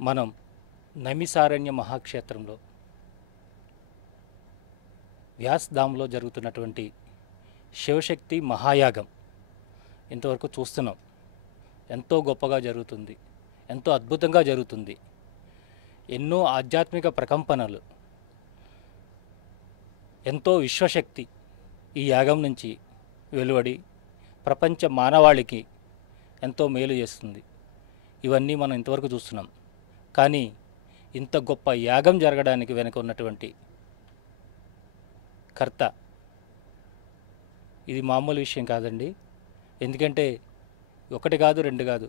మనం నైమిసారణ్య మహాక్షేత్రంలో వ్యాసధాంలో జరుగుతున్నటువంటి శివశక్తి మహాయాగం ఇంతవరకు చూస్తున్నాం. ఎంతో గొప్పగా జరుగుతుంది, ఎంతో అద్భుతంగా జరుగుతుంది. ఎన్నో ఆధ్యాత్మిక ప్రకంపనలు, ఎంతో విశ్వశక్తి ఈ యాగం నుంచి వెలువడి ప్రపంచ మానవాళికి ఎంతో మేలు చేస్తుంది. ఇవన్నీ మనం ఇంతవరకు చూస్తున్నాం. కానీ ఇంత గొప్ప యాగం జరగడానికి వెనుక ఉన్నటువంటి కర్త ఇది మామూలు విషయం కాదండి. ఎందుకంటే ఒకటి కాదు, రెండు కాదు,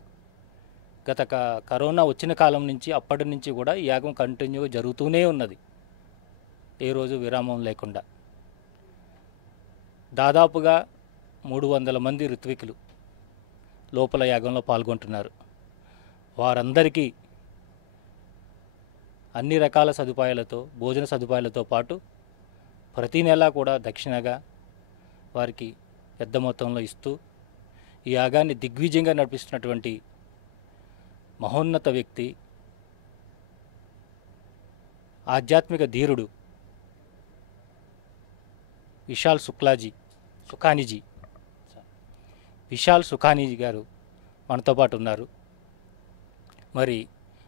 గత కరోనా వచ్చిన కాలం నుంచి అప్పటి నుంచి కూడా ఈ యాగం కంటిన్యూగా జరుగుతూనే ఉన్నది, ఏ రోజు విరామం లేకుండా. దాదాపుగా 300 మంది ఋత్వికులు లోపల యాగంలో పాల్గొంటున్నారు. వారందరికీ అన్ని రకాల సదుపాయాలతో, భోజన సదుపాయాలతో పాటు ప్రతి నెలా కూడా దక్షిణగా వారికి పెద్ద మొత్తంలో ఇస్తూ ఈ యాగాన్ని దిగ్విజయంగా నడిపిస్తున్నటువంటి మహోన్నత వ్యక్తి, ఆధ్యాత్మిక ధీరుడు విశాల్ సుఖానీజీ గారు మనతో పాటు ఉన్నారు. మరి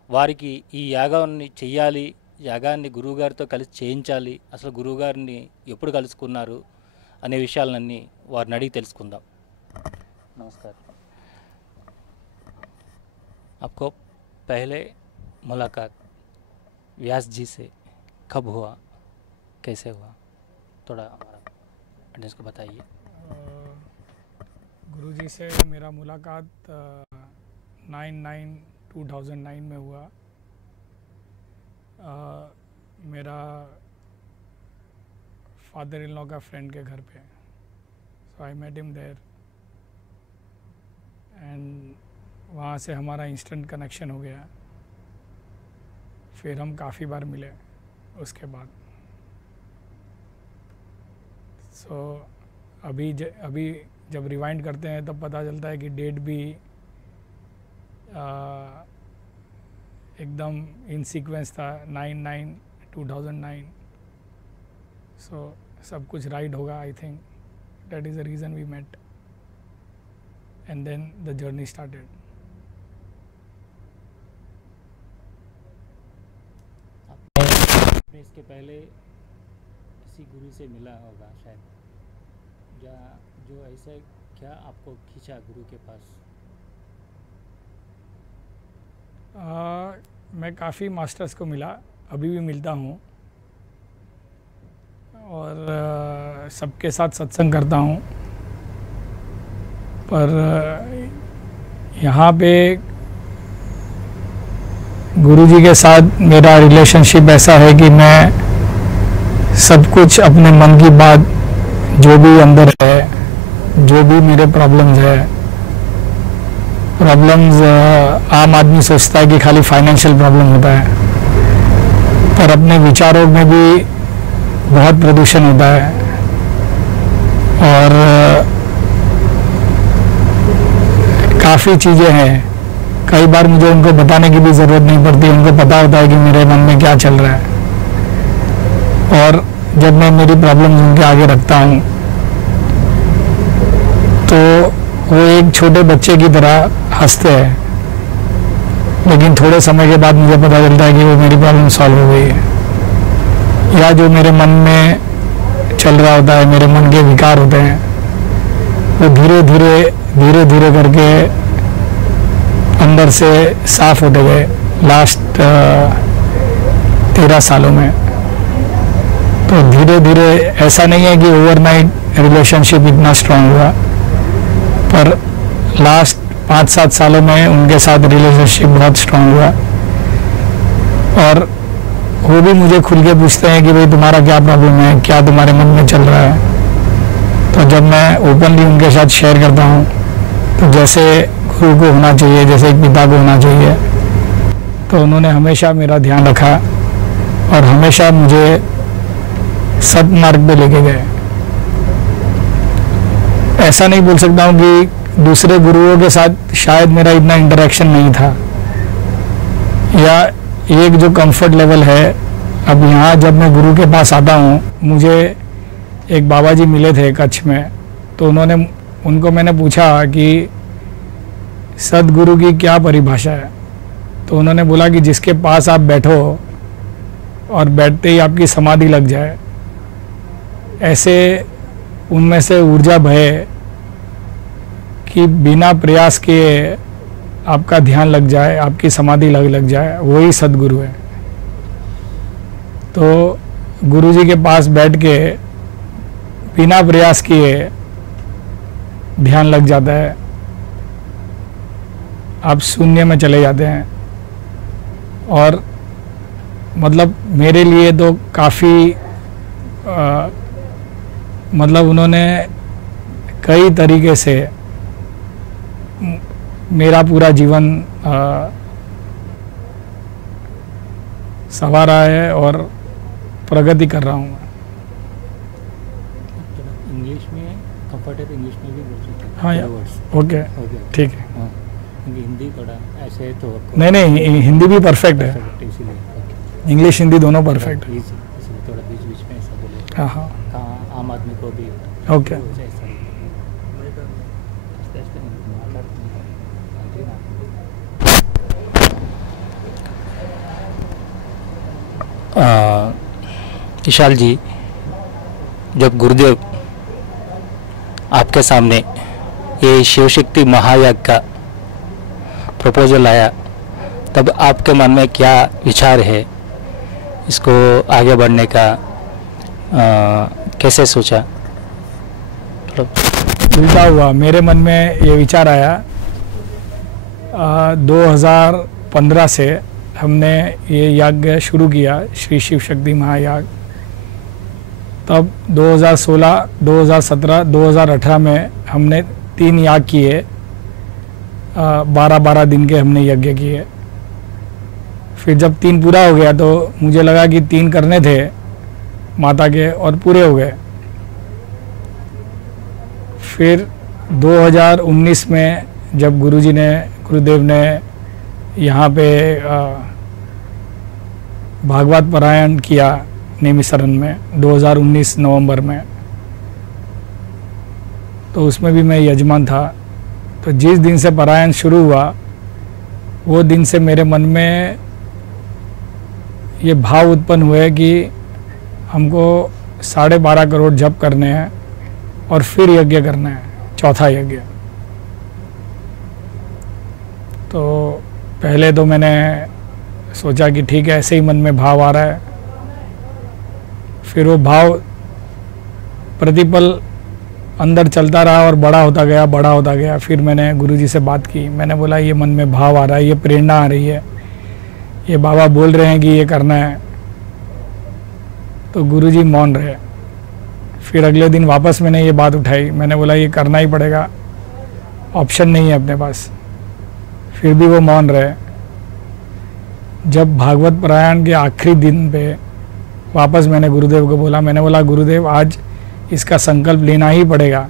వారికి ఈ యాగాన్ని చెయ్యాలి, యాగాన్ని గురువుగారితో కలిసి చేయించాలి, అసలు గురువుగారిని ఎప్పుడు కలుసుకున్నారు అనే విషయాలన్నీ వారిని అడిగి తెలుసుకుందాం. నమస్కారం. आपको पहले मुलाकात व्यास जी से कब हुआ, कैसे हुआ, थोड़ा हमारा ऑडियंस को बताइए. गुरुजी से मेरा मुलाकात 9/9/2009 में हुआ. मेरा फादर इन लॉ का फ्रेंड के घर पे, so I met him there and वहाँ से हमारा इंस्टेंट कनेक्शन हो गया. फिर हम काफ़ी बार मिले उसके बाद. सो अभी जब रिवाइंड करते हैं तब पता चलता है कि डेट भी एकदम इन सीक्वेंस था, 9/9/2009. सो सब कुछ राइट होगा. I think that is the reason we met and then the journey started. आपने इसके पहले किसी गुरु से मिला होगा शायद, या जो ऐसा क्या आपको खींचा गुरु के पास? मैं काफ़ी मास्टर्स को मिला, अभी भी मिलता हूँ और सबके साथ सत्संग करता हूँ. पर यहाँ पे गुरुजी के साथ मेरा रिलेशनशिप ऐसा है कि मैं सब कुछ अपने मन की बात, जो भी अंदर है, जो भी मेरे प्रॉब्लम्स है, आम आदमी सोचता है कि खाली फाइनेंशियल प्रॉब्लम होता है, पर अपने विचारों में भी बहुत प्रदूषण होता है. और काफ़ी चीज़ें हैं, कई बार मुझे उनको बताने की भी ज़रूरत नहीं पड़ती, उनको पता होता है कि मेरे मन में क्या चल रहा है. और जब मैं मेरी प्रॉब्लम्स उनके आगे रखता हूँ तो वो एक छोटे बच्चे की तरह हंसते हैं, लेकिन थोड़े समय के बाद मुझे पता चलता है कि वो मेरी प्रॉब्लम सॉल्व हो गई है, या जो मेरे मन में चल रहा होता है, मेरे मन के विकार होते हैं, वो धीरे धीरे करके अंदर से साफ होते गए लास्ट 13 सालों में. तो धीरे धीरे ऐसा नहीं है कि ओवरनाइट रिलेशनशिप इतना स्ट्रांग हुआ, पर लास्ट 5-7 सालों में उनके साथ रिलेशनशिप बहुत स्ट्रांग हुआ. और वो भी मुझे खुल के पूछते हैं कि भाई तुम्हारा क्या प्रॉब्लम है, क्या तुम्हारे मन में चल रहा है. तो जब मैं ओपनली उनके साथ शेयर करता हूँ तो जैसे गुरु को होना चाहिए, जैसे एक पिता को होना चाहिए, तो उन्होंने हमेशा मेरा ध्यान रखा और हमेशा मुझे सत्मार्ग पे लेके गए. ऐसा नहीं बोल सकता हूँ कि दूसरे गुरुओं के साथ शायद मेरा इतना इंटरेक्शन नहीं था, या एक जो कंफर्ट लेवल है। अब यहाँ जब मैं गुरु के पास आता हूँ, मुझे एक बाबा जी मिले थे कच्छ में, तो उनको मैंने पूछा कि सदगुरु की क्या परिभाषा है। तो उन्होंने बोला कि जिसके पास आप बैठो और बैठते ही आपकी समाधि लग जाए, ऐसे उनमें से ऊर्जा बहे कि बिना प्रयास किए आपका ध्यान लग जाए, आपकी समाधि लग जाए, वही सदगुरु है। तो गुरु जी के पास बैठ के बिना प्रयास किए ध्यान लग जाता है, आप शून्य में चले जाते हैं। और मतलब मेरे लिए तो काफ़ी मतलब उन्होंने कई तरीके से मेरा पूरा जीवन संवारा है और प्रगति कर रहा हूँ। इंग्लिश में कंफर्ट है तो इंग्लिश में भी बोल सकते हैं। हाँ यार, ओके ठीक है। हाँ, क्योंकि हिंदी थोड़ा ऐसे है तो नहीं, हिंदी भी परफेक्ट है, इसीलिए इंग्लिश हिंदी दोनों परफेक्ट है। इसलिए थोड़ा बीच बीच में ऐसा बोले। हाँ हाँ, आम आदमी को भी ओके। ऐसा विशाल जी, जब गुरुदेव आपके सामने ये शिव शक्ति महायज्ञ का प्रपोजल आया, तब आपके मन में क्या विचार है, इसको आगे बढ़ने का कैसे सोचा? उल्टा हुआ, मेरे मन में ये विचार आया 2015 से हमने ये यज्ञ शुरू किया, श्री शिव शक्ति महायज्ञ। तब 2016, 2017, 2018 में हमने 3 यज्ञ किए, 12-12 दिन के हमने यज्ञ किए। फिर जब 3 पूरा हो गया तो मुझे लगा कि 3 करने थे माता के और पूरे हो गए। फिर 2019 में जब गुरुदेव ने यहाँ पे भागवत पारायण किया नेमिशरण में 2019 नवंबर में, तो उसमें भी मैं यजमान था। तो जिस दिन से पारायण शुरू हुआ, वो दिन से मेरे मन में ये भाव उत्पन्न हुए कि हमको 12.5 करोड़ जप करने हैं और फिर यज्ञ करना है, चौथा यज्ञ। तो पहले तो मैंने सोचा कि ठीक है, ऐसे ही मन में भाव आ रहा है। फिर वो भाव प्रतिपल अंदर चलता रहा और बड़ा होता गया। फिर मैंने गुरुजी से बात की, मैंने बोला ये मन में भाव आ रहा है, ये प्रेरणा आ रही है, ये बाबा बोल रहे हैं कि ये करना है। तो गुरुजी मौन रहे। फिर अगले दिन वापस मैंने ये बात उठाई, मैंने बोला ये करना ही पड़ेगा, ऑप्शन नहीं है अपने पास। फिर भी वो मौन रहे। जब भागवत पारायण के आखिरी दिन पे वापस मैंने गुरुदेव को बोला, मैंने बोला गुरुदेव आज इसका संकल्प लेना ही पड़ेगा,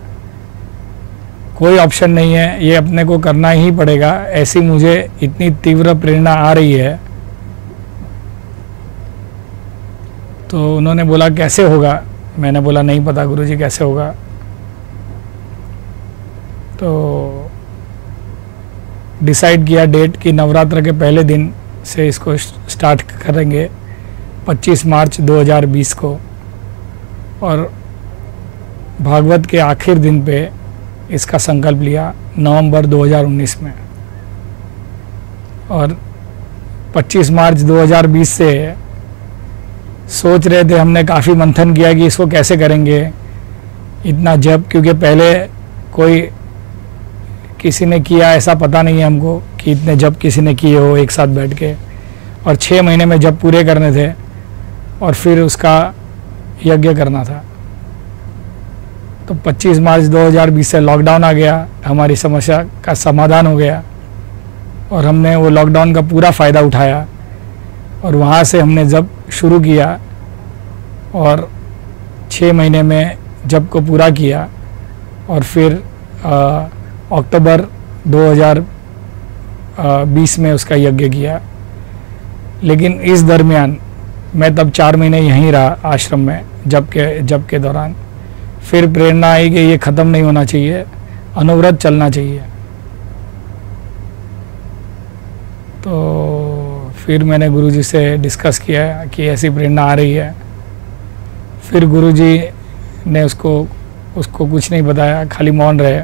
कोई ऑप्शन नहीं है, ये अपने को करना ही पड़ेगा, ऐसी मुझे इतनी तीव्र प्रेरणा आ रही है। तो उन्होंने बोला कैसे होगा, मैंने बोला नहीं पता गुरुजी कैसे होगा। तो डिसाइड किया डेट कि नवरात्र के पहले दिन से इसको स्टार्ट करेंगे 25 मार्च 2020 को, और भागवत के आखिर दिन पे इसका संकल्प लिया नवंबर 2019 में। और 25 मार्च 2020 से सोच रहे थे, हमने काफ़ी मंथन किया कि इसको कैसे करेंगे, इतना जप, क्योंकि पहले कोई किसी ने किया ऐसा पता नहीं है हमको कि इतने जप किसी ने किए हो एक साथ बैठ के। और 6 महीने में जप पूरे करने थे और फिर उसका यज्ञ करना था। तो 25 मार्च 2020 से लॉकडाउन आ गया, हमारी समस्या का समाधान हो गया और हमने वो लॉकडाउन का पूरा फ़ायदा उठाया और वहाँ से हमने जप शुरू किया और 6 महीने में जप को पूरा किया। और फिर अक्टूबर 2020 में उसका यज्ञ किया। लेकिन इस दरमियान मैं तब 4 महीने यहीं रहा आश्रम में, जब के दौरान फिर प्रेरणा आई कि ये ख़त्म नहीं होना चाहिए, अनवरत चलना चाहिए। तो फिर मैंने गुरुजी से डिस्कस किया कि ऐसी प्रेरणा आ रही है। फिर गुरुजी ने उसको कुछ नहीं बताया, खाली मौन रहे।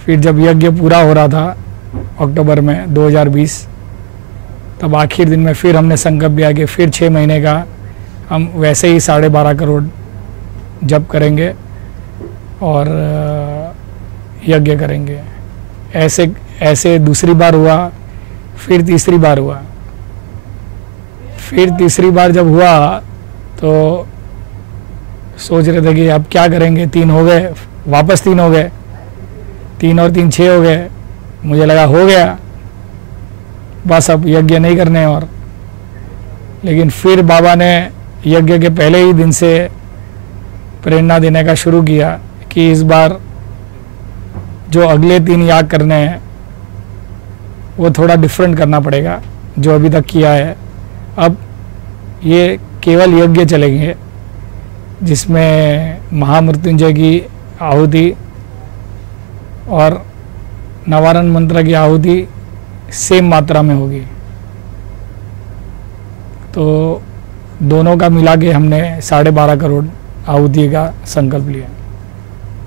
फिर जब यज्ञ पूरा हो रहा था अक्टूबर में 2020, तब आखिर दिन में फिर हमने संकल्प लिया कि फिर 6 महीने का हम वैसे ही 12.5 करोड़ जप करेंगे और यज्ञ करेंगे। ऐसे दूसरी बार हुआ, फिर तीसरी बार हुआ। फिर तीसरी बार जब हुआ तो सोच रहे थे कि अब क्या करेंगे, 3 हो गए, वापस 3 हो गए, 3 और 3 6 हो गए। मुझे लगा हो गया, बस अब यज्ञ नहीं करने और। लेकिन फिर बाबा ने यज्ञ के पहले ही दिन से प्रेरणा देने का शुरू किया कि इस बार जो अगले 3 याग करने हैं वो थोड़ा डिफरेंट करना पड़ेगा जो अभी तक किया है। अब ये केवल यज्ञ चलेंगे जिसमें महामृत्युंजय की आहुति और नवारण मंत्र की आहुति सेम मात्रा में होगी। तो दोनों का मिला के हमने 12.5 करोड़ आहुति का संकल्प लिया।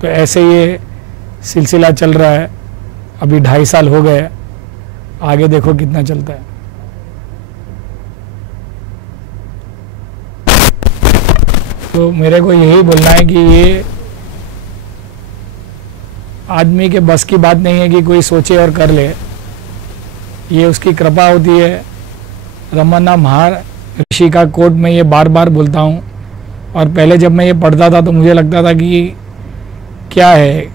तो ऐसे ये सिलसिला चल रहा है। अभी 2.5 साल हो गए, आगे देखो कितना चलता है। तो मेरे को यही बोलना है कि ये आदमी के बस की बात नहीं है कि कोई सोचे और कर ले, ये उसकी कृपा होती है। रमन्ना महर्षि का कोट में ये बार बार बोलता हूँ, और पहले जब मैं ये पढ़ता था तो मुझे लगता था कि क्या है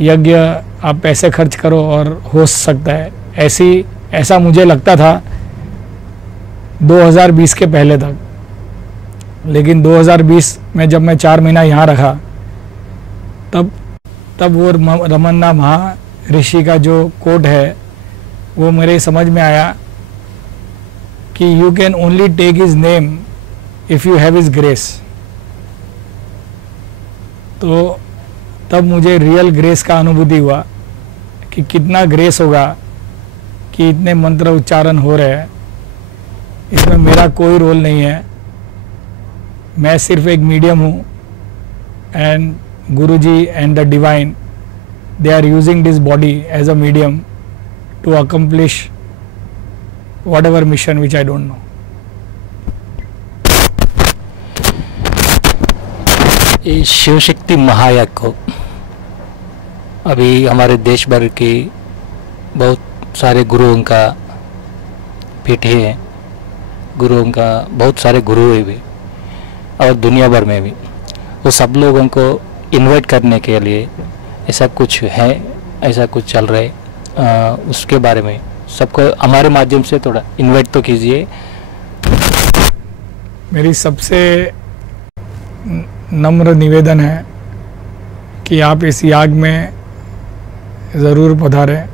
यज्ञ, आप पैसे खर्च करो और हो सकता है, ऐसा मुझे लगता था 2020 के पहले तक। लेकिन 2020 में जब मैं 4 महीना यहाँ रखा तब वो रमन्ना महर्षि का जो कोट है वो मेरे समझ में आया कि you can only take his name if you have his grace. तो तब मुझे रियल ग्रेस का अनुभूति हुआ कि कितना ग्रेस होगा कि इतने मंत्र उच्चारण हो रहे हैं, इसमें मेरा कोई रोल नहीं है, मैं सिर्फ एक मीडियम हूँ। And Guruji and the divine, they are using this body as a medium to accomplish whatever mission which I don't know. ये शिव शक्ति महायज्ञ को अभी हमारे देश भर के बहुत सारे गुरुओं का पीठे हैं, गुरुओं का बहुत सारे गुरु हैं भी, और दुनिया भर में भी वो सब लोगों को इनवाइट करने के लिए ऐसा कुछ है, ऐसा कुछ चल रहा है। उसके बारे में सबको हमारे माध्यम से थोड़ा इनवाइट तो कीजिए। मेरी सबसे नम्र निवेदन है कि आप इस याग में ज़रूर पधारें।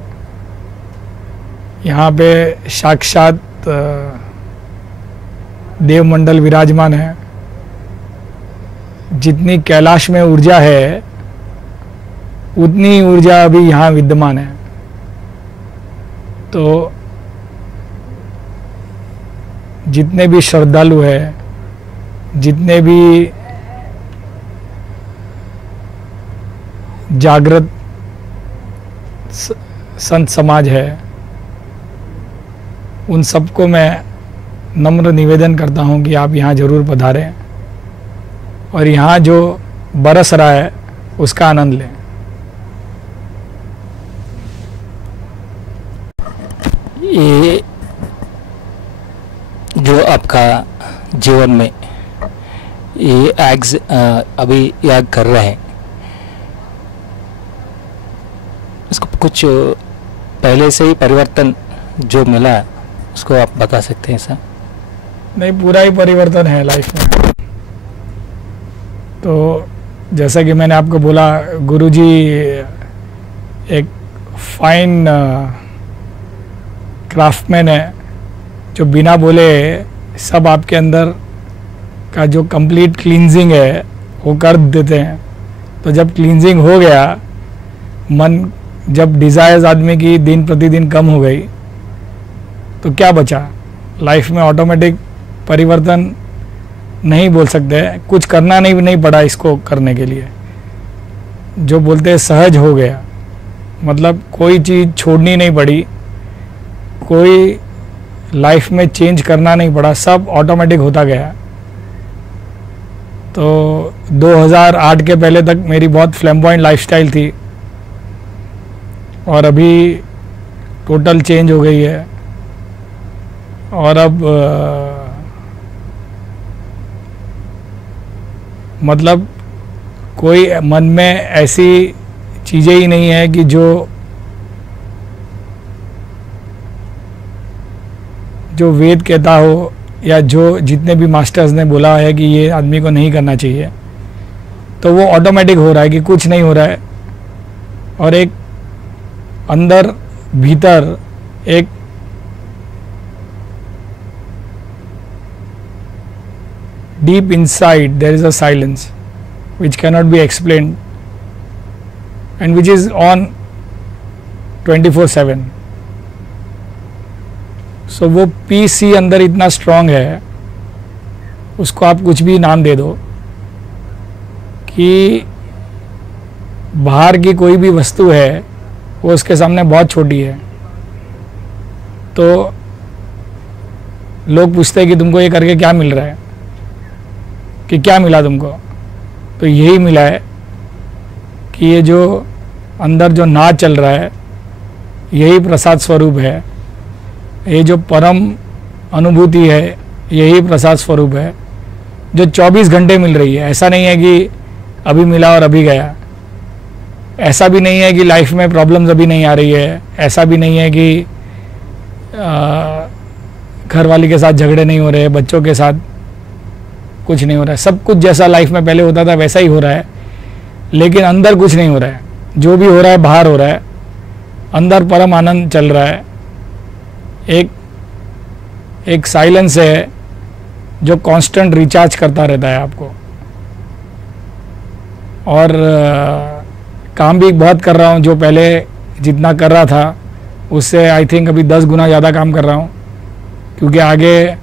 यहाँ पे साक्षात देवमंडल विराजमान है। जितनी कैलाश में ऊर्जा है उतनी ऊर्जा अभी यहाँ विद्यमान है। तो जितने भी श्रद्धालु हैं, जितने भी जागृत संत समाज है, उन सबको मैं नम्र निवेदन करता हूँ कि आप यहाँ ज़रूर पधारें और यहाँ जो बरस रहा है उसका आनंद लें। ये जो आपका जीवन में ये एग्स अभी याग कर रहे हैं, इसको कुछ पहले से ही परिवर्तन जो मिला उसको आप बता सकते हैं? सर नहीं, पूरा ही परिवर्तन है लाइफ में। तो जैसा कि मैंने आपको बोला, गुरुजी एक फाइन क्राफ्टमैन है जो बिना बोले सब आपके अंदर का जो कंप्लीट क्लींजिंग है वो कर देते हैं। तो जब क्लींजिंग हो गया, मन जब डिज़ायर्स आदमी की दिन प्रतिदिन कम हो गई, तो क्या बचा लाइफ में? ऑटोमेटिक परिवर्तन नहीं बोल सकते, कुछ करना नहीं पड़ा इसको करने के लिए। जो बोलते हैं सहज हो गया, मतलब कोई चीज़ छोड़नी नहीं पड़ी, कोई लाइफ में चेंज करना नहीं पड़ा, सब ऑटोमेटिक होता गया। तो 2008 के पहले तक मेरी बहुत फ्लैम्बॉयंट लाइफस्टाइल थी और अभी टोटल चेंज हो गई है। और अब मतलब कोई मन में ऐसी चीज़ें ही नहीं है कि जो वेद कहता हो या जो जितने भी मास्टर्स ने बोला है कि ये आदमी को नहीं करना चाहिए, तो वो ऑटोमेटिक हो रहा है कि कुछ नहीं हो रहा है। और एक अंदर भीतर एक deep inside there is a silence which cannot be explained and which is on 24/7. So वो पीस ही अंदर इतना स्ट्रांग है, उसको आप कुछ भी नाम दे दो, कि बाहर की कोई भी वस्तु है वो उसके सामने बहुत छोटी है। तो लोग पूछते हैं कि तुमको ये करके क्या मिल रहा है, कि क्या मिला तुमको? तो यही मिला है कि ये जो अंदर जो नाच चल रहा है यही प्रसाद स्वरूप है, ये जो परम अनुभूति है यही प्रसाद स्वरूप है, जो 24 घंटे मिल रही है। ऐसा नहीं है कि अभी मिला और अभी गया, ऐसा भी नहीं है कि लाइफ में प्रॉब्लम्स अभी नहीं आ रही है, ऐसा भी नहीं है कि घर वाली के साथ झगड़े नहीं हो रहे, बच्चों के साथ कुछ नहीं हो रहा है। सब कुछ जैसा लाइफ में पहले होता था वैसा ही हो रहा है, लेकिन अंदर कुछ नहीं हो रहा है। जो भी हो रहा है बाहर हो रहा है, अंदर परम आनंद चल रहा है। एक साइलेंस है जो कांस्टेंट रिचार्ज करता रहता है आपको। और काम भी बहुत कर रहा हूँ, जो पहले जितना कर रहा था उससे आई थिंक अभी 10 गुना ज़्यादा काम कर रहा हूँ, क्योंकि आगे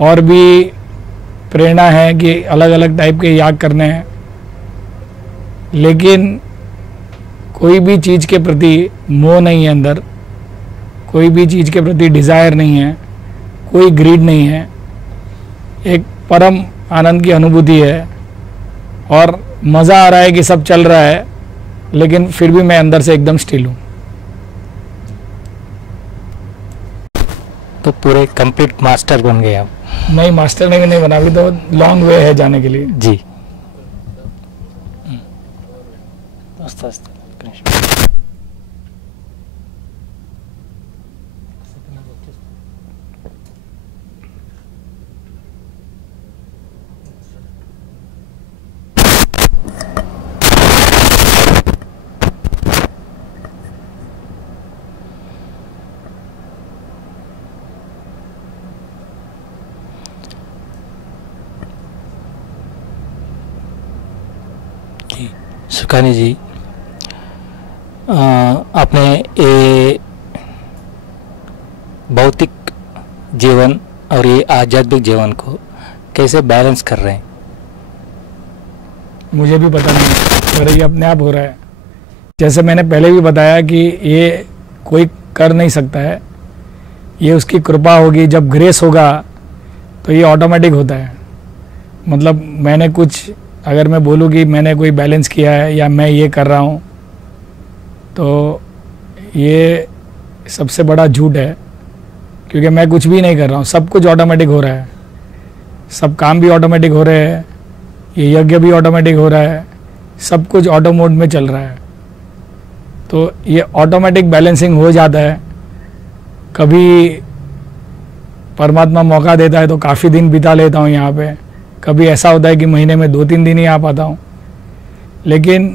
और भी प्रेरणा है कि अलग अलग टाइप के याग करने हैं। लेकिन कोई भी चीज़ के प्रति मोह नहीं है अंदर, कोई भी चीज़ के प्रति डिज़ायर नहीं है, कोई ग्रीड नहीं है, एक परम आनंद की अनुभूति है। और मज़ा आ रहा है कि सब चल रहा है, लेकिन फिर भी मैं अंदर से एकदम स्टिल हूँ। तो पूरे कंप्लीट मास्टर बन गए आप? नहीं, मास्टर नहीं बना, अभी तो लॉन्ग वे है जाने के लिए। जी। सुखानी जी, आपने ये भौतिक जीवन और ये आध्यात्मिक जीवन को कैसे बैलेंस कर रहे हैं? मुझे भी पता नहीं, पर ये अपने आप हो रहा है। जैसे मैंने पहले भी बताया कि ये कोई कर नहीं सकता है, ये उसकी कृपा होगी। जब ग्रेस होगा तो ये ऑटोमेटिक होता है। मतलब मैंने कुछ, अगर मैं बोलूँ कि मैंने कोई बैलेंस किया है या मैं ये कर रहा हूँ, तो ये सबसे बड़ा झूठ है, क्योंकि मैं कुछ भी नहीं कर रहा हूँ। सब कुछ ऑटोमेटिक हो रहा है, सब काम भी ऑटोमेटिक हो रहे हैं, ये यज्ञ भी ऑटोमेटिक हो रहा है, सब कुछ ऑटो मोड में चल रहा है। तो ये ऑटोमेटिक बैलेंसिंग हो जाता है। कभी परमात्मा मौका देता है तो काफ़ी दिन बिता लेता हूँ यहाँ पे, कभी ऐसा होता है कि महीने में 2-3 दिन ही आ पाता हूँ। लेकिन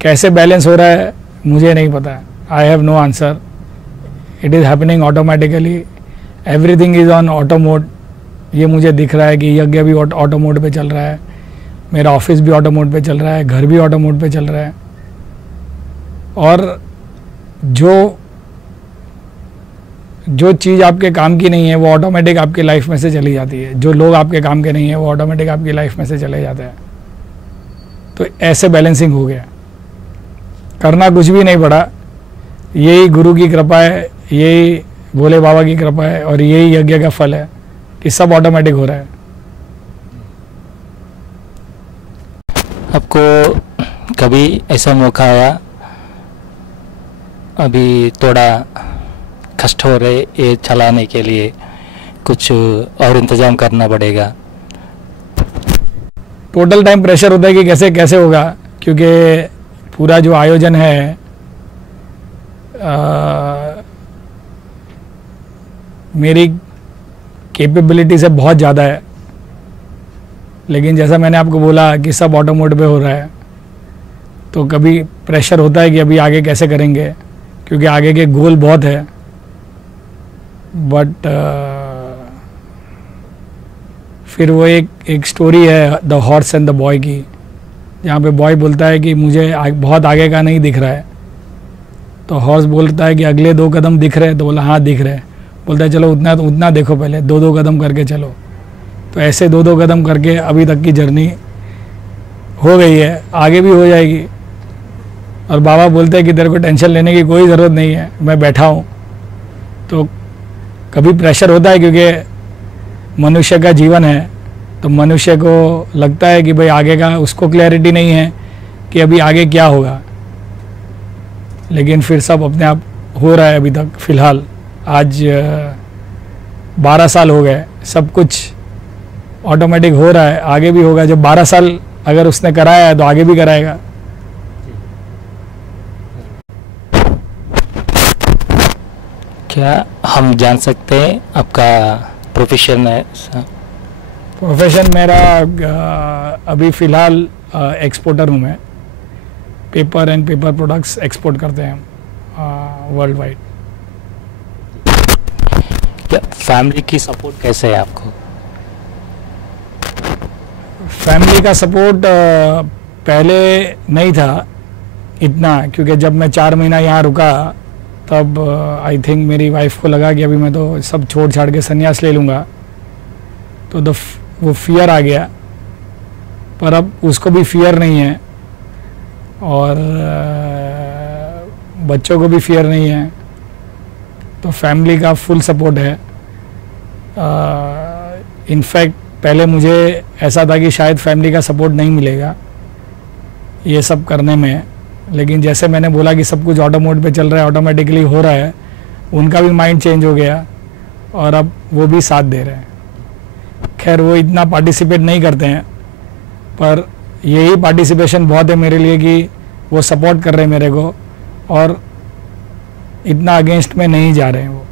कैसे बैलेंस हो रहा है मुझे नहीं पता, I have no answer. It is happening automatically. Everything is on auto mode. ये मुझे दिख रहा है कि यज्ञ भी ऑटो मोड पे चल रहा है, मेरा ऑफिस भी ऑटो मोड पे चल रहा है, घर भी ऑटो मोड पे चल रहा है। और जो चीज़ आपके काम की नहीं है वो ऑटोमेटिक आपकी लाइफ में से चली जाती है, जो लोग आपके काम के नहीं है वो ऑटोमेटिक आपकी लाइफ में से चले जाते हैं। तो ऐसे बैलेंसिंग हो गया, करना कुछ भी नहीं पड़ा। यही गुरु की कृपा है, यही भोले बाबा की कृपा है और यही यज्ञ का फल है कि सब ऑटोमेटिक हो रहा है। आपको कभी ऐसा मौका आया, अभी थोड़ा कष्ट हो रहे ये चलाने के लिए, कुछ और इंतज़ाम करना पड़ेगा? टोटल टाइम प्रेशर होता है कि कैसे कैसे होगा, क्योंकि पूरा जो आयोजन है मेरी कैपेबिलिटी से बहुत ज़्यादा है। लेकिन जैसा मैंने आपको बोला कि सब ऑटो मोड पे हो रहा है, तो कभी प्रेशर होता है कि अभी आगे कैसे करेंगे, क्योंकि आगे के गोल बहुत है। बट फिर वो एक स्टोरी है the horse and the boy की, जहाँ पे बॉय बोलता है कि मुझे बहुत आगे का नहीं दिख रहा है, तो हॉर्स बोलता है कि अगले 2 कदम दिख रहे हैं, तो बोला हाँ दिख रहे हैं। बोलता है चलो उतना देखो, पहले 2-2 कदम करके चलो। तो ऐसे 2-2 कदम करके अभी तक की जर्नी हो गई है, आगे भी हो जाएगी। और बाबा बोलते हैं कि तेरे को टेंशन लेने की कोई ज़रूरत नहीं है, मैं बैठा हूँ। तो कभी प्रेशर होता है क्योंकि मनुष्य का जीवन है, तो मनुष्य को लगता है कि भाई आगे का उसको क्लैरिटी नहीं है कि अभी आगे क्या होगा। लेकिन फिर सब अपने आप हो रहा है अभी तक। फ़िलहाल आज 12 साल हो गए, सब कुछ ऑटोमेटिक हो रहा है, आगे भी होगा। जब 12 साल अगर उसने कराया है तो आगे भी कराएगा। क्या हम जान सकते हैं आपका प्रोफेशन है? प्रोफेशन मेरा अभी फ़िलहाल एक्सपोर्टर हूँ मैं। Paper and paper products export करते हैं हम वर्ल्ड वाइड। क्या फैमिली की सपोर्ट कैसे है आपको? फैमिली का सपोर्ट पहले नहीं था इतना, क्योंकि जब मैं 4 महीना यहाँ रुका तब आई थिंक मेरी वाइफ को लगा कि अभी मैं तो सब छोड़ छाड़ के संन्यास ले लूँगा, तो वो फियर आ गया। पर अब उसको भी फियर नहीं है और बच्चों को भी फियर नहीं है, तो फैमिली का फुल सपोर्ट है। इनफैक्ट पहले मुझे ऐसा था कि शायद फैमिली का सपोर्ट नहीं मिलेगा ये सब करने में, लेकिन जैसे मैंने बोला कि सब कुछ ऑटो मोड पे चल रहा है, ऑटोमेटिकली हो रहा है, उनका भी माइंड चेंज हो गया और अब वो भी साथ दे रहे हैं। खैर वो इतना पार्टिसिपेट नहीं करते हैं, पर यही पार्टिसिपेशन बहुत है मेरे लिए कि वो सपोर्ट कर रहे हैं मेरे को और इतना अगेंस्ट में नहीं जा रहे हैं। वो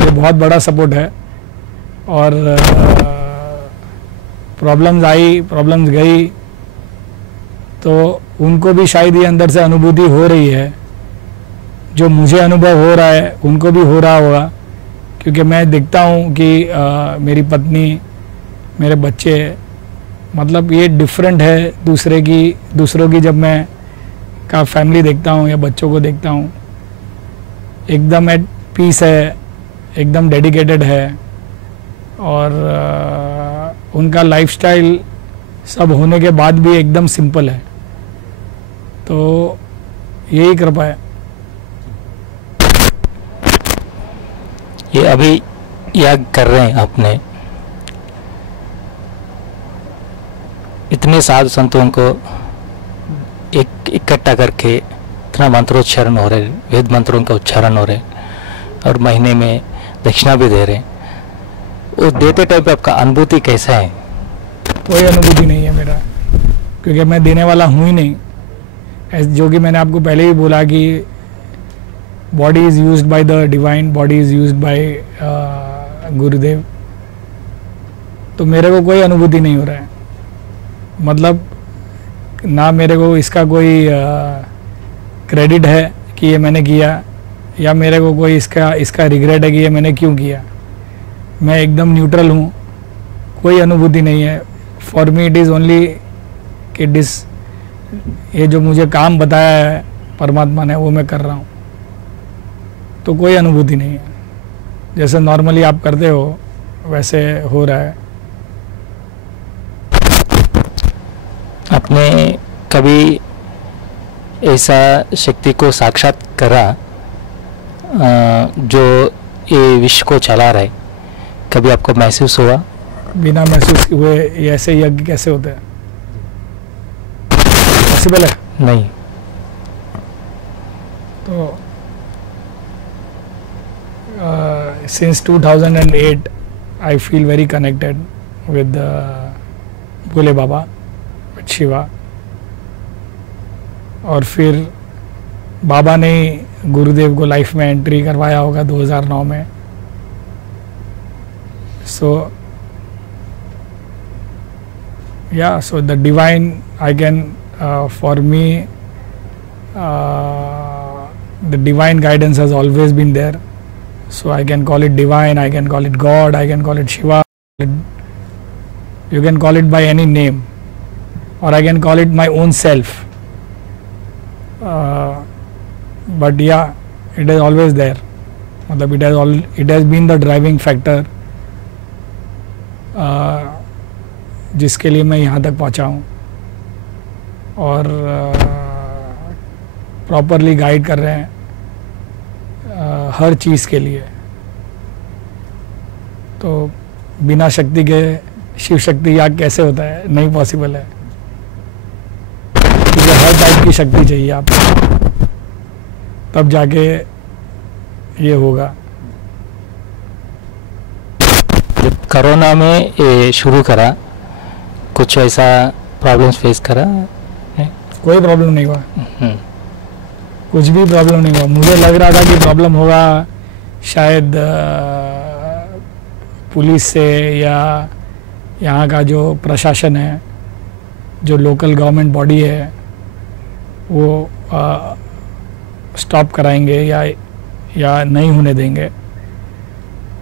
ये बहुत बड़ा सपोर्ट है। और प्रॉब्लम्स आई, प्रॉब्लम्स गई, तो उनको भी शायद ये अंदर से अनुभूति हो रही है, जो मुझे अनुभव हो रहा है उनको भी हो रहा होगा, क्योंकि मैं देखता हूँ कि मेरी पत्नी, मेरे बच्चे, मतलब ये डिफरेंट है दूसरों की जब मैं का फैमिली देखता हूँ या बच्चों को देखता हूँ, एकदम एट पीस है, एकदम डेडिकेटेड है और उनका लाइफस्टाइल सब होने के बाद भी एकदम सिंपल है। तो यही कृपा है। ये अभी याद कर रहे हैं आपने, इतने साधु संतों को एक इकट्ठा करके इतना मंत्रोच्चारण हो रहे, वेद मंत्रों का उच्चारण हो रहे और महीने में दक्षिणा भी दे रहे हैं। वो देते टाइम पे आपका अनुभूति कैसा है? कोई अनुभूति नहीं है मेरा, क्योंकि मैं देने वाला हूँ ही नहीं। जो कि मैंने आपको पहले ही बोला कि body is used by the divine, body is used by गुरुदेव। तो मेरे को कोई अनुभूति नहीं हो रहा है, मतलब ना मेरे को इसका कोई क्रेडिट है कि ये मैंने किया, या मेरे को कोई इसका रिग्रेट है कि ये मैंने क्यों किया। मैं एकदम न्यूट्रल हूँ, कोई अनुभूति नहीं है। For me it is only कि ये जो मुझे काम बताया है परमात्मा ने वो मैं कर रहा हूँ, तो कोई अनुभूति नहीं है। जैसे नॉर्मली आप करते हो वैसे हो रहा है। आपने कभी ऐसा शक्ति को साक्षात करा जो ये विश्व को चला रहा है, कभी आपको महसूस हुआ? बिना महसूस हुए ये ऐसे यज्ञ कैसे होते हैं? पॉसिबल है नहीं। तो since 2008 I feel very connected with Bhole Baba, with Shiva. और फिर बाबा ने गुरुदेव को लाइफ में एंट्री करवाया होगा 2009 में। So yeah, so the divine, I can for me the divine guidance has always been there. So I can call it divine, I can call it God, I can call it Shiva. You can call it by any name, or I can call it my own self. But yeah, it is always there. मतलब it has been the driving factor जिसके लिए मैं यहाँ तक पहुँचा हूँ, और properly guide कर रहे हैं हर चीज़ के लिए। तो बिना शक्ति के शिव शक्ति याग कैसे होता है? नहीं पॉसिबल है, क्योंकि हर टाइप की शक्ति चाहिए आपको, तब जाके ये होगा। जब कोरोना में ये शुरू करा, कुछ ऐसा प्रॉब्लम्स फेस करा? कोई प्रॉब्लम नहीं हुआ, कुछ भी प्रॉब्लम नहीं हुआ। मुझे लग रहा था कि प्रॉब्लम होगा शायद पुलिस से, या यहाँ का जो प्रशासन है, जो लोकल गवर्नमेंट बॉडी है, वो स्टॉप कराएंगे या नहीं होने देंगे,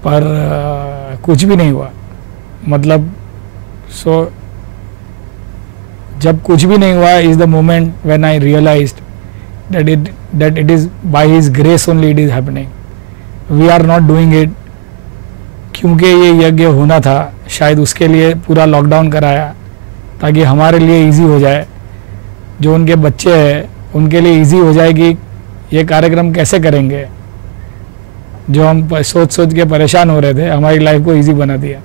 पर कुछ भी नहीं हुआ। मतलब जब कुछ भी नहीं हुआ is the moment when I realised that it is by his grace only it is happening. We are not doing it क्योंकि ये यज्ञ होना था, शायद उसके लिए पूरा लॉकडाउन कराया ताकि हमारे लिए इजी हो जाए। जो उनके बच्चे हैं उनके लिए इजी हो जाए कि ये कार्यक्रम कैसे करेंगे। जो हम सोच के परेशान हो रहे थे, हमारी लाइफ को इजी बना दिया।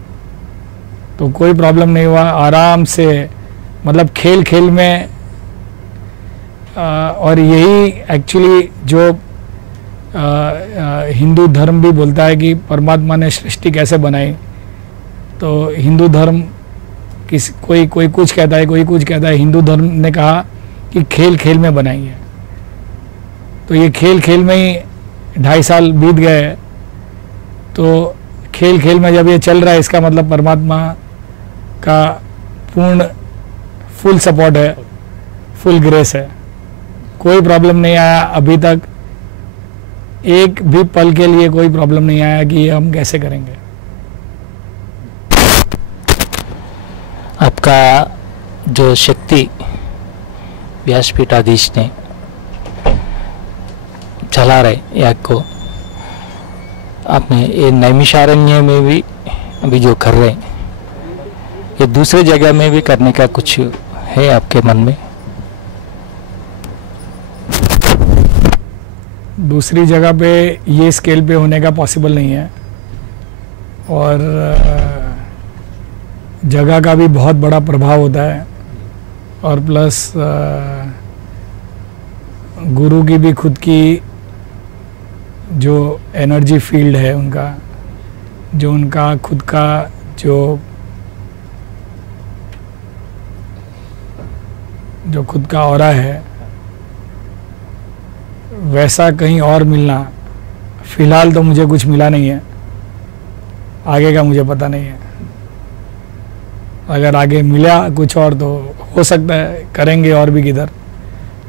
तो कोई प्रॉब्लम नहीं हुआ, आराम से, मतलब खेल खेल में। और यही एक्चुअली जो हिंदू धर्म भी बोलता है कि परमात्मा ने सृष्टि कैसे बनाई। तो हिंदू धर्म कोई कुछ कहता है, कोई कुछ कहता है। हिंदू धर्म ने कहा कि खेल खेल में बनाई है। तो ये खेल खेल में ही 2.5 साल बीत गए। तो खेल खेल में जब ये चल रहा है, इसका मतलब परमात्मा का फुल सपोर्ट है, फुल ग्रेस है। कोई प्रॉब्लम नहीं आया अभी तक, एक भी पल के लिए कोई प्रॉब्लम नहीं आया कि ये हम कैसे करेंगे। आपका जो शक्ति व्यासपीठाधीश ने चला रहे याग को, आपने ये नैमिषारण्य में भी अभी जो कर रहे हैं, ये दूसरे जगह में भी करने का कुछ है आपके मन में? दूसरी जगह पे ये स्केल पे होने का पॉसिबल नहीं है, और जगह का भी बहुत बड़ा प्रभाव होता है, और प्लस गुरु की भी खुद की जो एनर्जी फील्ड है उनका, जो उनका खुद का जो खुद का ऑरा है, वैसा कहीं और मिलना, फ़िलहाल तो मुझे कुछ मिला नहीं है। आगे का मुझे पता नहीं है। अगर आगे मिला कुछ और तो हो सकता है करेंगे और भी किधर।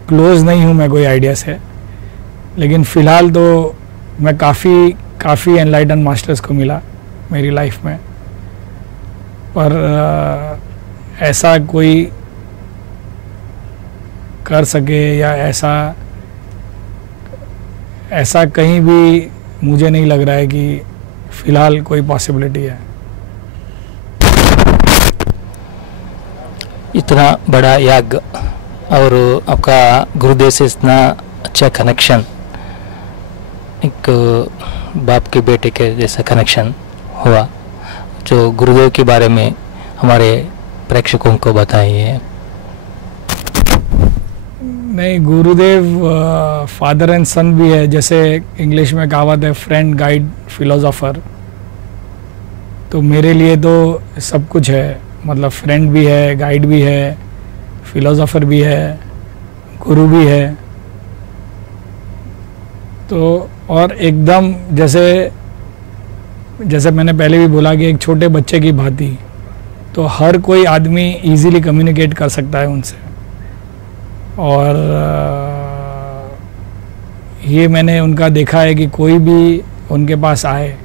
क्लोज नहीं हूँ मैं कोई आइडिया से, लेकिन फ़िलहाल तो मैं काफ़ी एनलाइटन मास्टर्स को मिला मेरी लाइफ में, पर ऐसा कोई कर सके या ऐसा कहीं भी मुझे नहीं लग रहा है कि फ़िलहाल कोई पॉसिबिलिटी है। इतना बड़ा याग और आपका गुरुदेव से इतना अच्छा कनेक्शन, एक बाप के बेटे के जैसा कनेक्शन हुआ, जो गुरुदेव के बारे में हमारे प्रेक्षकों को बताइए। नहीं, गुरुदेव फादर एंड सन भी है, जैसे इंग्लिश में कहावत है फ्रेंड गाइड फिलोसोफर। तो मेरे लिए तो सब कुछ है, मतलब फ्रेंड भी है, गाइड भी है, फिलोसोफर भी है, गुरु भी है। तो और एकदम जैसे मैंने पहले भी बोला कि एक छोटे बच्चे की भांति, तो हर कोई आदमी इजीली कम्युनिकेट कर सकता है उनसे। और ये मैंने उनका देखा है कि कोई भी उनके पास आए,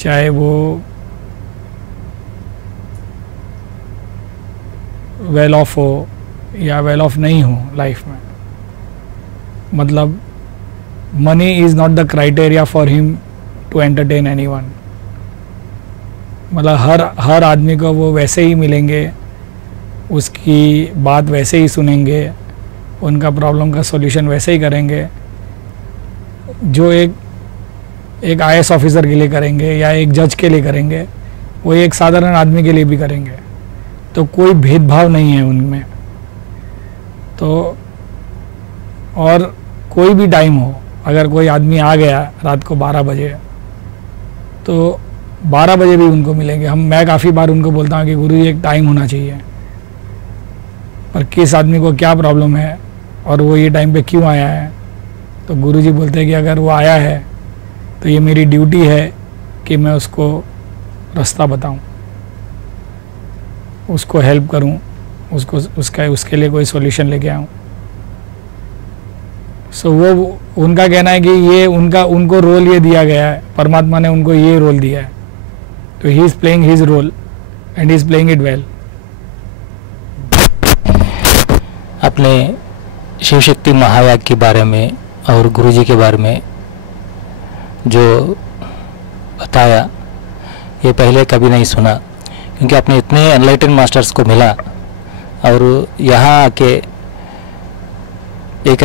चाहे वो वेल ऑफ हो या वेल ऑफ नहीं हो लाइफ में, मतलब money is not the criteria for him to entertain anyone. मतलब हर आदमी को वो वैसे ही मिलेंगे, उसकी बात वैसे ही सुनेंगे, उनका प्रॉब्लम का सॉल्यूशन वैसे ही करेंगे जो एक आईएएस ऑफिसर के लिए करेंगे या एक जज के लिए करेंगे, वो एक साधारण आदमी के लिए भी करेंगे। तो कोई भेदभाव नहीं है उनमें। तो और कोई भी टाइम हो, अगर कोई आदमी आ गया रात को 12 बजे, तो 12 बजे भी उनको मिलेंगे। मैं काफ़ी बार उनको बोलता हूँ कि गुरुजी एक टाइम होना चाहिए, पर किस आदमी को क्या प्रॉब्लम है और वो ये टाइम पे क्यों आया है। तो गुरुजी बोलते हैं कि अगर वो आया है तो ये मेरी ड्यूटी है कि मैं उसको रास्ता बताऊं, उसको हेल्प करूं, उसके लिए कोई सॉल्यूशन लेके आऊं। सो वो उनका कहना है कि ये उनको रोल ये दिया गया है, परमात्मा ने उनको ये रोल दिया है, तो he is playing his role and he is playing it well. अपने शिव शक्ति महायाग के बारे में और गुरुजी के बारे में जो बताया, ये पहले कभी नहीं सुना, क्योंकि आपने इतने एनलाइटन मास्टर्स को मिला और यहाँ आके एक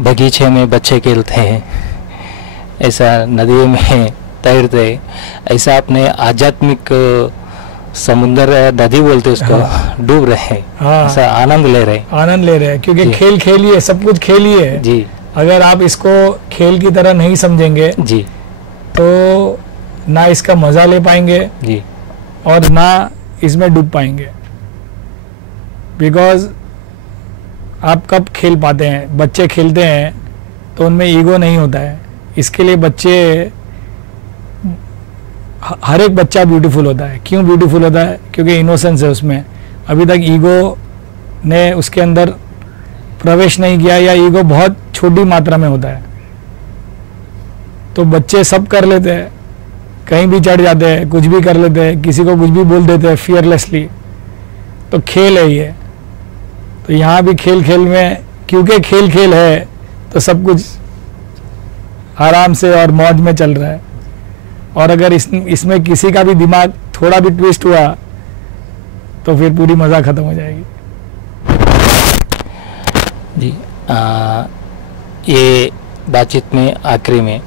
बगीचे में बच्चे खेलते हैं, ऐसा नदी में तैरते, ऐसा अपने आध्यात्मिक समुंदर नदी बोलते उसको, डूब रहे हैं। हाँ, ऐसा आनंद ले रहे हैं, क्योंकि खेल खेलिए, सब कुछ खेलिए जी। अगर आप इसको खेल की तरह नहीं समझेंगे जी, तो ना इसका मजा ले पाएंगे जी, और ना इसमें डूब पाएंगे। बिकॉज आप कब खेल पाते हैं, बच्चे खेलते हैं तो उनमें ईगो नहीं होता है। इसके लिए बच्चे, हर एक बच्चा ब्यूटीफुल होता है। क्यों ब्यूटीफुल होता है? क्योंकि इनोसेंस है उसमें, अभी तक ईगो ने उसके अंदर प्रवेश नहीं किया, या ईगो बहुत छोटी मात्रा में होता है। तो बच्चे सब कर लेते हैं, कहीं भी चढ़ जाते हैं, कुछ भी कर लेते हैं, किसी को कुछ भी बोल देते हैं फियरलेसली। तो खेल है ये। तो यहाँ भी खेल में, क्योंकि खेल है तो सब कुछ आराम से और मौज में चल रहा है। और अगर इसमें किसी का भी दिमाग थोड़ा भी ट्विस्ट हुआ तो फिर पूरी मज़ा ख़त्म हो जाएगी। जी, ये बातचीत में आखिरी में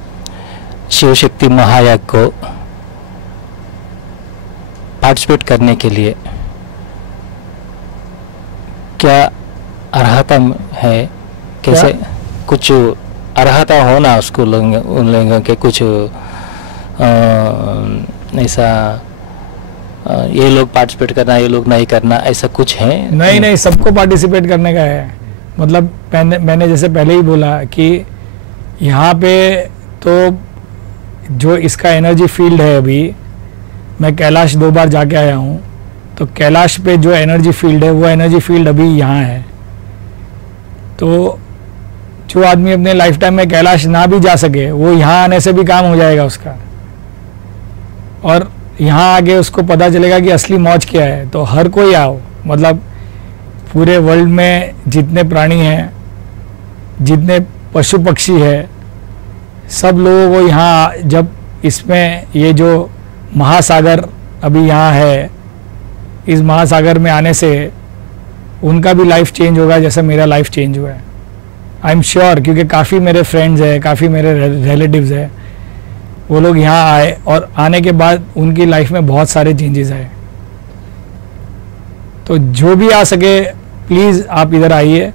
शिव शक्ति महायाग को पार्टिसिपेट करने के लिए क्या अर्हता है? कैसे क्या? कुछ अर्हता होना उसको उन लोगों के कुछ ऐसा ये लोग पार्टिसिपेट करना, ये लोग नहीं करना, ऐसा कुछ है? नहीं, सबको पार्टिसिपेट करने का है। मतलब मैंने जैसे पहले ही बोला कि यहाँ पे तो जो इसका एनर्जी फील्ड है, अभी मैं कैलाश 2 बार जाके आया हूँ, तो कैलाश पे जो एनर्जी फील्ड है वो एनर्जी फील्ड अभी यहाँ है। तो जो आदमी अपने लाइफ टाइम में कैलाश ना भी जा सके वो यहाँ आने से भी काम हो जाएगा उसका, और यहाँ आके उसको पता चलेगा कि असली मौज क्या है। तो हर कोई आओ, मतलब पूरे वर्ल्ड में जितने प्राणी हैं, जितने पशु पक्षी है, सब लोगों को यहाँ, जब इसमें ये जो महासागर अभी यहाँ है, इस महासागर में आने से उनका भी लाइफ चेंज होगा जैसे मेरा लाइफ चेंज हुआ है। आई एम श्योर, क्योंकि काफ़ी मेरे फ्रेंड्स हैं, काफ़ी मेरे रिलेटिव्स हैं, वो लोग यहाँ आए और आने के बाद उनकी लाइफ में बहुत सारे चेंजेस आए। तो जो भी आ सके प्लीज़ आप इधर आइए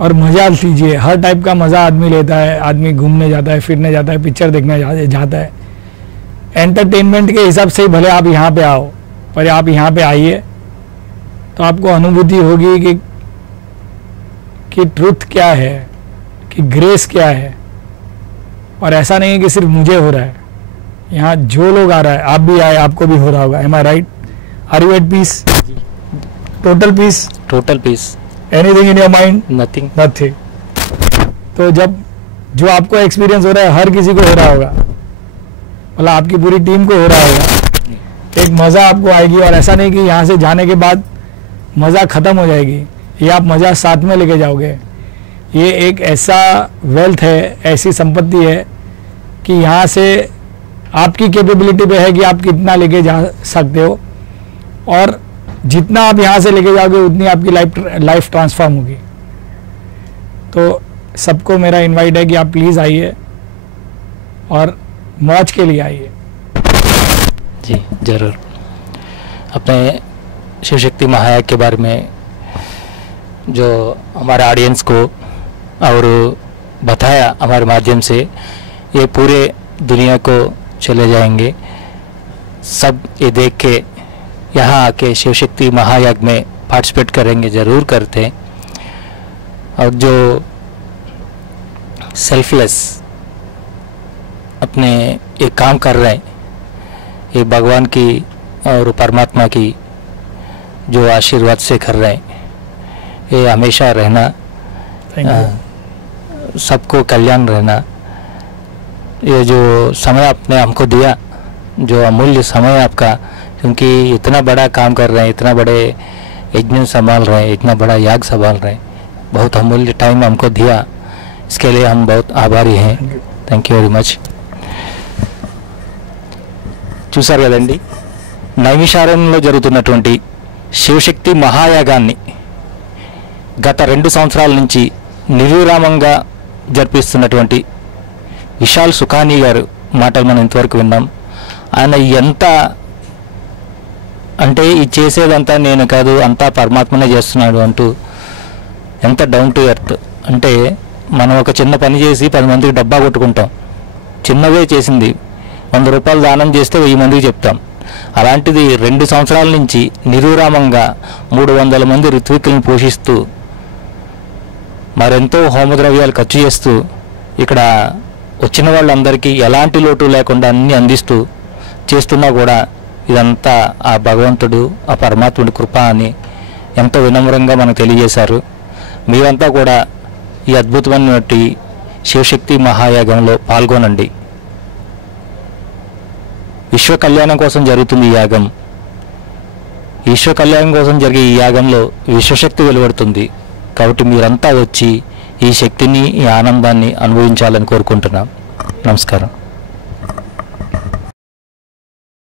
और मज़ा लीजिए। हर टाइप का मज़ा आदमी लेता है, आदमी घूमने जाता है, फिरने जाता है, पिक्चर देखने जाता है। एंटरटेनमेंट के हिसाब से ही भले आप यहाँ पे आओ, पर आप यहाँ पे आइए तो आपको अनुभूति होगी कि ट्रुथ क्या है, कि ग्रेस क्या है। और ऐसा नहीं है कि सिर्फ मुझे हो रहा है, यहाँ जो लोग आ रहा है, आप भी आए, आपको भी हो रहा होगा। Am I right? Are you at peace? Total peace? Total peace. Anything in your mind? Nothing. Nothing. तो जब जो आपको एक्सपीरियंस हो रहा है, हर किसी को हो रहा होगा, मतलब आपकी पूरी टीम को हो रहा होगा। एक मज़ा आपको आएगी, और ऐसा नहीं कि यहाँ से जाने के बाद मज़ा ख़त्म हो जाएगी, ये आप मज़ा साथ में लेके जाओगे। ये एक ऐसा वेल्थ है, ऐसी संपत्ति है कि यहाँ से आपकी कैपेबिलिटी पे है कि आप कितना लेके जा सकते हो, और जितना आप यहाँ से लेके जाओगे उतनी आपकी लाइफ ट्रांसफॉर्म होगी। तो सबको मेरा इनवाइट है कि आप प्लीज़ आइए और मौज के लिए आइए। जी ज़रूर। अपने शिव शक्ति महायाग के बारे में जो हमारे ऑडियंस को और बताया हमारे माध्यम से, ये पूरे दुनिया को चले जाएंगे सब, ये देख के यहाँ आके शिव शक्ति महायाग में पार्टिसिपेट करेंगे, ज़रूर करते हैं। और जो सेल्फलेस अपने एक काम कर रहे हैं, ये भगवान की और परमात्मा की जो आशीर्वाद से कर रहे हैं, ये हमेशा रहना, सबको कल्याण रहना। ये जो समय आपने हमको दिया, जो अमूल्य समय आपका, क्योंकि इतना बड़ा काम कर रहे हैं, इतना बड़े यज्ञ संभाल रहे हैं, इतना बड़ा याग संभाल रहे हैं, बहुत अमूल्य टाइम हमको दिया, इसके लिए हम बहुत आभारी हैं। Thank you very much. చూసారు కదండి, నైమిషారణ్యంలో జరుగుతున్నటువంటి శివశక్తి మహాయాగాన్ని గత 2 సంవత్సరాల నుంచి నిర్విరామంగా జరిపిస్తున్నటువంటి విశాల్ సుఖానీ గారు మాటలు మనం ఇంతవరకు విన్నాం. ఆయన ఎంత అంటే ఈ చేసేదంతా నేను కాదు, అంతా పరమాత్మనే చేస్తున్నాడు అంటూ ఎంత డౌన్ టు ఎర్త్. అంటే మనం ఒక చిన్న పని చేసి 10 మందికి డబ్బా కొట్టుకుంటాం, చిన్నవే చేసింది 100 రూపాయలు దానం చేస్తే 1000 మందికి చెప్తాం. అలాంటిది 2 సంవత్సరాల నుంచి నిర్విరామంగా 300 మంది ఋత్వికులను పోషిస్తూ మరెంతో హోమద్రవ్యాలు ఖర్చు చేస్తూ ఇక్కడ వచ్చిన వాళ్ళందరికీ ఎలాంటి లోటు లేకుండా అన్నీ అందిస్తూ చేస్తున్నా కూడా ఇదంతా ఆ భగవంతుడు, ఆ పరమాత్ముడి కృప అని ఎంతో వినమ్రంగా మనకు తెలియజేశారు. మీరంతా కూడా ఈ అద్భుతమైనటువంటి శివశక్తి మహాయాగంలో పాల్గొనండి. విశ్వ కళ్యాణం కోసం జరుగుతుంది ఈ యాగం. విశ్వ కళ్యాణం కోసం జరిగే ఈ యాగంలో విశ్వశక్తి వెలువడుతుంది. కాబట్టి మీరంతా వచ్చి ఈ శక్తిని, ఈ ఆనందాన్ని అనుభవించాలని కోరుకుంటున్నాం. నమస్కారం.